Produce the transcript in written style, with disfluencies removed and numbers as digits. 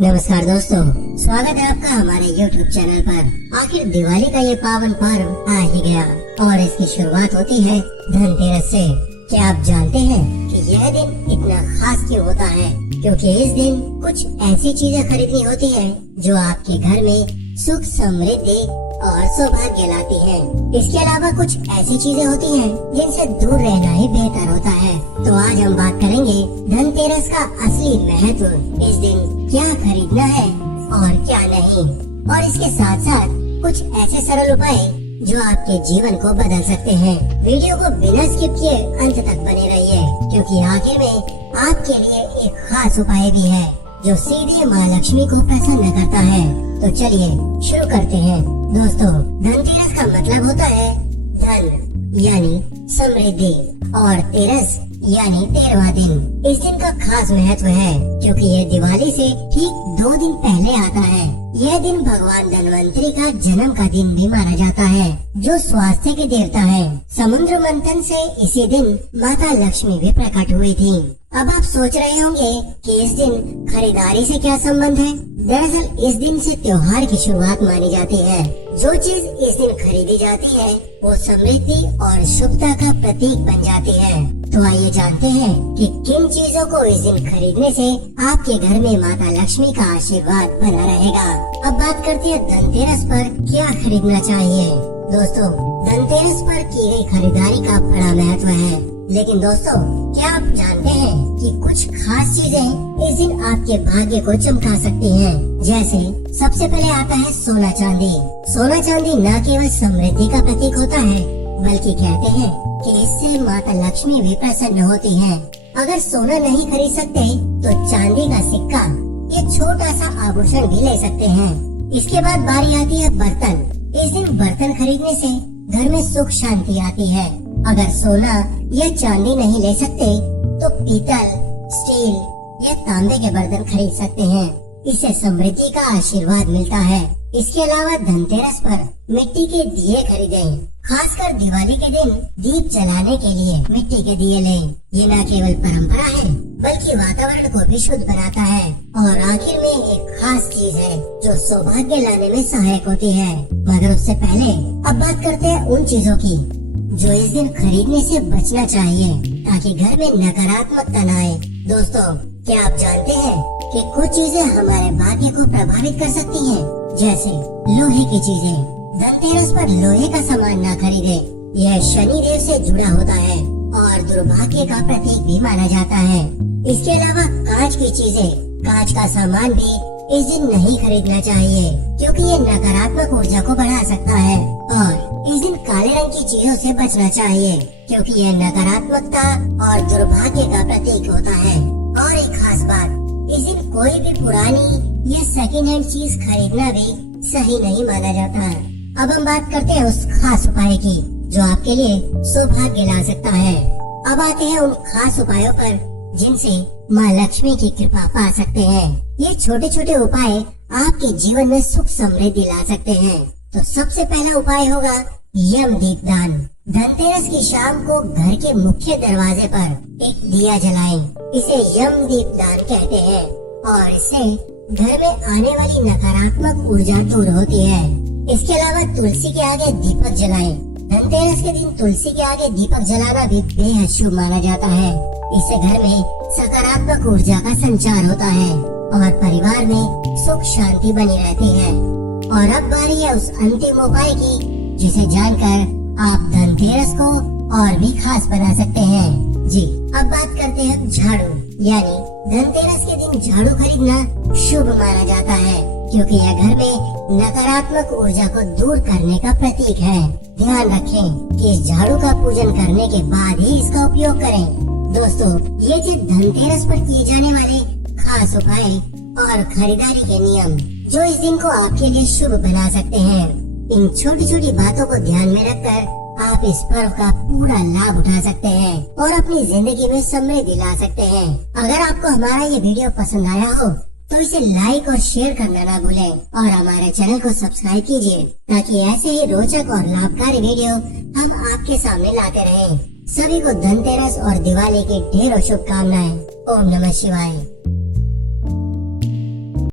नमस्कार दोस्तों, स्वागत है आपका हमारे YouTube चैनल पर। आखिर दिवाली का ये पावन पर्व आ ही गया और इसकी शुरुआत होती है धनतेरस से। क्या आप जानते हैं कि यह दिन इतना खास क्यों होता है? क्योंकि इस दिन कुछ ऐसी चीजें खरीदनी होती हैं जो आपके घर में सुख, समृद्धि और सौभाग्य लाती है। इसके अलावा कुछ ऐसी चीजें होती हैं जिनसे दूर रहना ही बेहतर होता है। तो आज हम बात करेंगे धनतेरस का असली महत्व, इस दिन क्या खरीदना है और क्या नहीं, और इसके साथ साथ कुछ ऐसे सरल उपाय जो आपके जीवन को बदल सकते हैं। वीडियो को बिना स्किप किए अंत तक बने रहिए, क्योंकि आखिर में आपके लिए एक खास उपाय भी है जो सीधे माँ लक्ष्मी को प्रसन्न करता है। तो चलिए शुरू करते हैं। दोस्तों, धनतेरस का मतलब होता है धन यानी समृद्धि और तेरस यानी 13वां दिन। इस दिन का खास महत्व है क्योंकि यह दिवाली से ठीक 2 दिन पहले आता है। यह दिन भगवान धनवंतरी का जन्म का दिन भी माना जाता है, जो स्वास्थ्य के देवता है। समुद्र मंथन से इसी दिन माता लक्ष्मी भी प्रकट हुई थी। अब आप सोच रहे होंगे कि इस दिन खरीदारी से क्या संबंध है? दरअसल इस दिन से त्योहार की शुरुआत मानी जाती है। जो चीज इस दिन खरीदी जाती है वो समृद्धि और शुभता का प्रतीक बन जाती है। तो आइए जानते हैं कि किन चीजों को इस दिन खरीदने से आपके घर में माता लक्ष्मी का आशीर्वाद बना रहेगा। अब बात करते हैं धनतेरस पर क्या खरीदना चाहिए। दोस्तों, धनतेरस पर की गई खरीदारी का बड़ा महत्व है, लेकिन दोस्तों क्या आप जानते हैं कि कुछ खास चीजें इस दिन आपके भाग्य को चमका सकती हैं? जैसे सबसे पहले आता है सोना चांदी। सोना चांदी न केवल समृद्धि का प्रतीक होता है, बल्कि कहते हैं कि इससे माता लक्ष्मी भी प्रसन्न होती है। अगर सोना नहीं खरीद सकते तो चांदी का सिक्का, ये छोटा सा आभूषण भी ले सकते हैं। इसके बाद बारी आती है बर्तन। इस दिन बर्तन खरीदने से घर में सुख शांति आती है। अगर सोना या चांदी नहीं ले सकते तो पीतल, स्टील या तांबे के बर्तन खरीद सकते हैं। इससे समृद्धि का आशीर्वाद मिलता है। इसके अलावा धनतेरस पर मिट्टी के दिए खरीदें। खासकर दिवाली के दिन दीप जलाने के लिए मिट्टी के दिए लें। ये न केवल परंपरा है बल्कि वातावरण को भी शुद्ध बनाता है। और आखिर में एक खास चीज है जो सौभाग्य लाने में सहायक होती है। मगर उससे पहले अब बात करते हैं उन चीजों की जो इस दिन खरीदने से बचना चाहिए ताकि घर में नकारात्मकता न आए। दोस्तों, क्या आप जानते हैं कि कुछ चीजें हमारे भाग्य को प्रभावित कर सकती हैं? जैसे लोहे की चीजें। धनतेरस पर लोहे का सामान न खरीदे। यह शनि देव से जुड़ा होता है और दुर्भाग्य का प्रतीक भी माना जाता है। इसके अलावा कांच की चीजें, कांच का सामान भी इस दिन नहीं खरीदना चाहिए क्योंकि ये नकारात्मक ऊर्जा को बढ़ा सकता है। और इस दिन काले रंग की चीजों से बचना चाहिए क्योंकि ये नकारात्मकता और दुर्भाग्य का प्रतीक होता है। और एक खास बात, इस दिन कोई भी पुरानी या सेकेंड हैंड चीज खरीदना भी सही नहीं माना जाता है। अब हम बात करते हैं उस खास उपाय की जो आपके लिए सौभाग्य ला सकता है। अब आते हैं उन खास उपायों पर जिनसे माँ लक्ष्मी की कृपा पा सकते हैं। ये छोटे छोटे उपाय आपके जीवन में सुख समृद्धि ला सकते हैं। तो सबसे पहला उपाय होगा यम दीपदान। धनतेरस की शाम को घर के मुख्य दरवाजे पर एक दिया जलाएं। इसे यम दीपदान कहते हैं और इससे घर में आने वाली नकारात्मक ऊर्जा दूर होती है। इसके अलावा तुलसी के आगे दीपक जलाएं। धनतेरस के दिन तुलसी के आगे दीपक जलाना भी बेहद शुभ माना जाता है। इससे घर में सकारात्मक ऊर्जा का संचार होता है और परिवार में सुख शांति बनी रहती है। और अब बारी है उस अंतिम उपाय की जिसे जानकर आप धनतेरस को और भी खास बना सकते हैं। जी, अब बात करते हैं झाड़ू। यानी धनतेरस के दिन झाड़ू खरीदना शुभ माना जाता है क्योंकि यह घर में नकारात्मक ऊर्जा को दूर करने का प्रतीक है। ध्यान रखें कि इस झाड़ू का पूजन करने के बाद ही इसका उपयोग करें। दोस्तों, ये थे धनतेरस पर किए जाने वाले खास उपाय और खरीदारी के नियम जो इस दिन को आपके लिए शुभ बना सकते हैं। इन छोटी छोटी बातों को ध्यान में रखकर आप इस पर्व का पूरा लाभ उठा सकते हैं और अपनी जिंदगी में समृद्धि ला सकते हैं। अगर आपको हमारा ये वीडियो पसंद आया हो तो इसे लाइक और शेयर करना ना भूलें और हमारे चैनल को सब्सक्राइब कीजिए ताकि ऐसे ही रोचक और लाभकारी वीडियो हम आपके सामने लाते रहें। सभी को धनतेरस और दिवाली की ढेरों शुभकामनाएं। ओम नमः शिवाय।